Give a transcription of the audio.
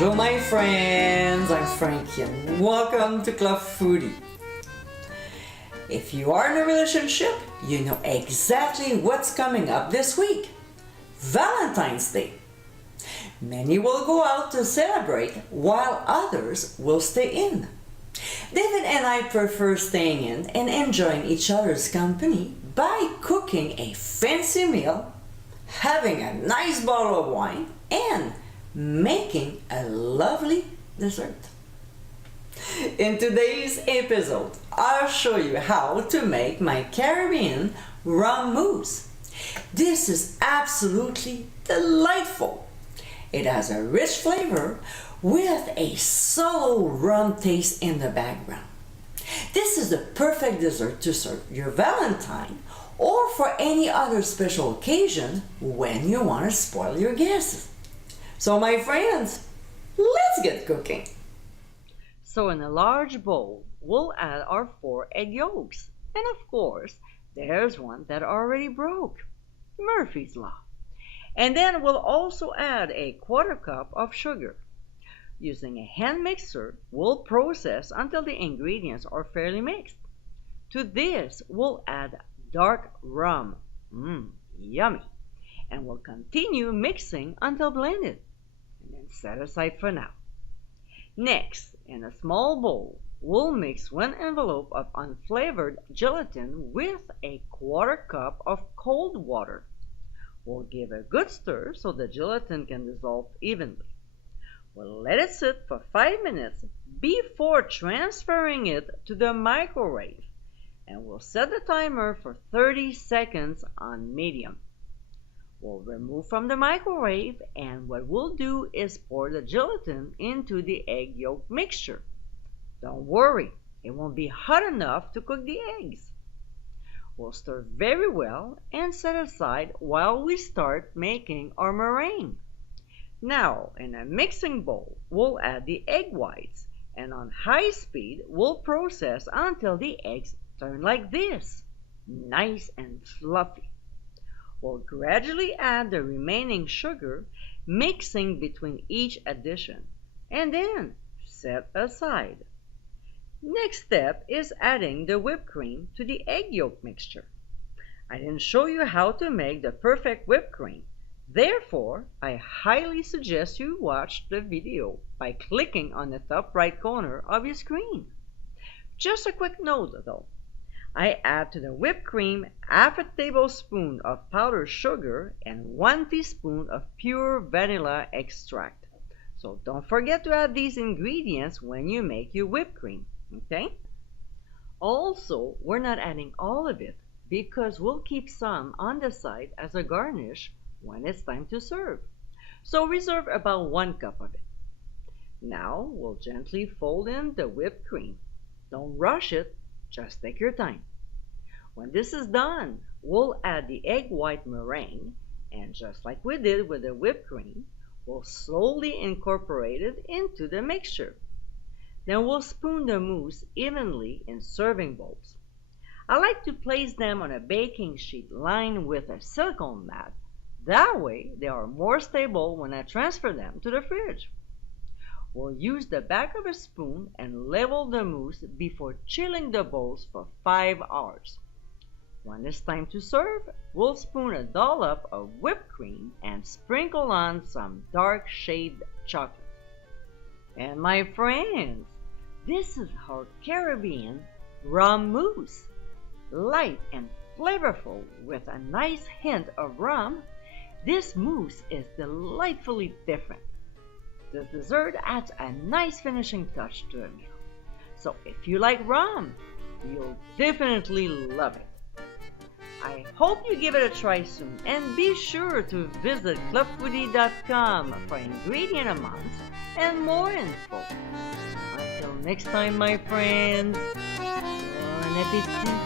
Bonjour my friends, I'm Frankie and welcome to Club Foodie. If you are in a relationship, you know exactly what's coming up this week. Valentine's Day. Many will go out to celebrate while others will stay in. David and I prefer staying in and enjoying each other's company by cooking a fancy meal, having a nice bottle of wine, and making a lovely dessert. In today's episode, I'll show you how to make my Caribbean Rum Mousse. This is absolutely delightful. It has a rich flavor with a subtle rum taste in the background. This is the perfect dessert to serve your Valentine or for any other special occasion when you want to spoil your guests. So my friends, let's get cooking. So in a large bowl, we'll add our 4 egg yolks. And of course, there's one that already broke. Murphy's Law. And then we'll also add a 1/4 cup of sugar. Using a hand mixer, we'll process until the ingredients are fairly mixed. To this, we'll add dark rum. Yummy. And we'll continue mixing until blended. And then set aside for now. Next, in a small bowl, we'll mix 1 envelope of unflavored gelatin with a 1/4 cup of cold water. We'll give a good stir so the gelatin can dissolve evenly. We'll let it sit for 5 minutes before transferring it to the microwave, and we'll set the timer for 30 seconds on medium. We'll remove from the microwave, and what we'll do is pour the gelatin into the egg yolk mixture. Don't worry, it won't be hot enough to cook the eggs. We'll stir very well and set aside while we start making our meringue. Now, in a mixing bowl, we'll add the egg whites, and on high speed, we'll process until the eggs turn like this, nice and fluffy. We'll gradually add the remaining sugar, mixing between each addition, and then set aside. Next step is adding the whipped cream to the egg yolk mixture. I didn't show you how to make the perfect whipped cream. Therefore, I highly suggest you watch the video by clicking on the top right corner of your screen. Just a quick note though. I add to the whipped cream 1/2 tablespoon of powdered sugar and 1 teaspoon of pure vanilla extract. So don't forget to add these ingredients when you make your whipped cream, okay? Also, we're not adding all of it because we'll keep some on the side as a garnish when it's time to serve. So reserve about 1 cup of it. Now we'll gently fold in the whipped cream. Don't rush it. Just take your time. When this is done, we'll add the egg white meringue, and just like we did with the whipped cream, we'll slowly incorporate it into the mixture. Then we'll spoon the mousse evenly in serving bowls. I like to place them on a baking sheet lined with a silicone mat. That way, they are more stable when I transfer them to the fridge. We'll use the back of a spoon and level the mousse before chilling the bowls for 5 hours. When it's time to serve, we'll spoon a dollop of whipped cream and sprinkle on some dark shaved chocolate. And my friends, this is our Caribbean Rum Mousse. Light and flavorful with a nice hint of rum, this mousse is delightfully different. This dessert adds a nice finishing touch to a meal. So if you like rum, you'll definitely love it. I hope you give it a try soon, and be sure to visit clubfoodie.com for ingredient amounts and more info. Until next time, my friends, bon appétit!